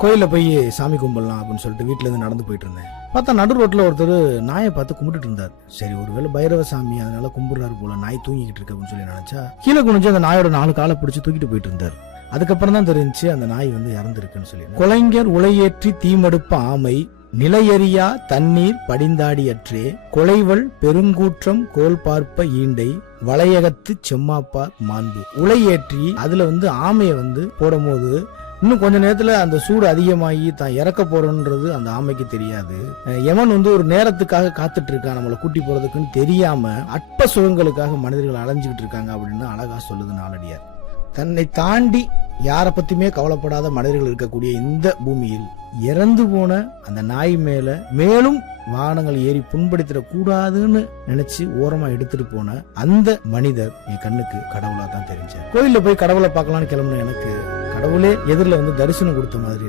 கோயில்ல போய் சாமி கும்பிடலாம் அப்படின்னு சொல்லிட்டு வீட்டுல இருந்து நடந்து போயிட்டு இருந்தேன். பார்த்தா நடு ரோட்ல ஒருத்தர் நாயை பார்த்து கும்பிட்டுட்டு இருந்தார். சரி, ஒருவேளை பைரவ சாமி அதனால கும்பிடுறாரு போல, நாய் தூங்கிக்கிட்டு இருக்கு அப்படின்னு சொல்லி நினைச்சா கீழே குனிஞ்சு அந்த நாயோட 4 காலை பிடிச்சு தூக்கிட்டு போயிட்டு இருந்தார். அதுக்கப்புறம் தான் தெரிஞ்சு அந்த நாய் இறந்துருக்குன்னு சொல்லி. கொலைஞர் உலையேற்றி தீமடுப்ப ஆமை, நிலையறியா தண்ணீர் படிந்தாடியற்றே, கொலைவள் பெருங்கூற்றம் கோல் பார்ப்ப ஈண்டை, வளையகத்து செம்மாப்பார் மாண்பு. உலையேற்றி அதுல ஆமையை போடும் போது இன்னும் கொஞ்ச நேரத்துல அந்த சூடு அதிகமாகி தான் இறக்க போறோன்றது அந்த ஆமைக்கு தெரியாது. யமன் ஒரு நேரத்துக்காக காத்துட்டு இருக்கான், நம்மளை கூட்டி போறதுக்குன்னு தெரியாம அற்ப சுகங்களுக்காக மனிதர்கள் அலைஞ்சுக்கிட்டு இருக்காங்க அப்படின்னு அழகா சொல்லுது நாலடியார். தன்னை தாண்டி யாரை பத்தியுமே கவலைப்படாத மனிதர்கள் இருக்கக்கூடிய இந்த பூமியில் இறந்து போன அந்த நாய் மேல மேலும் வாகனங்கள் ஏறி புண்படுத்திட கூடாதுன்னு நினைச்சு ஓரமா எடுத்துட்டு போன அந்த மனிதர் என் கண்ணுக்கு கடவுளா தான் தெரிஞ்சார். கோயில்ல போய் கடவுளை பார்க்கலான்னு கிளம்புன எனக்கு கடவுளே எதிரில தரிசனம் கொடுத்த மாதிரி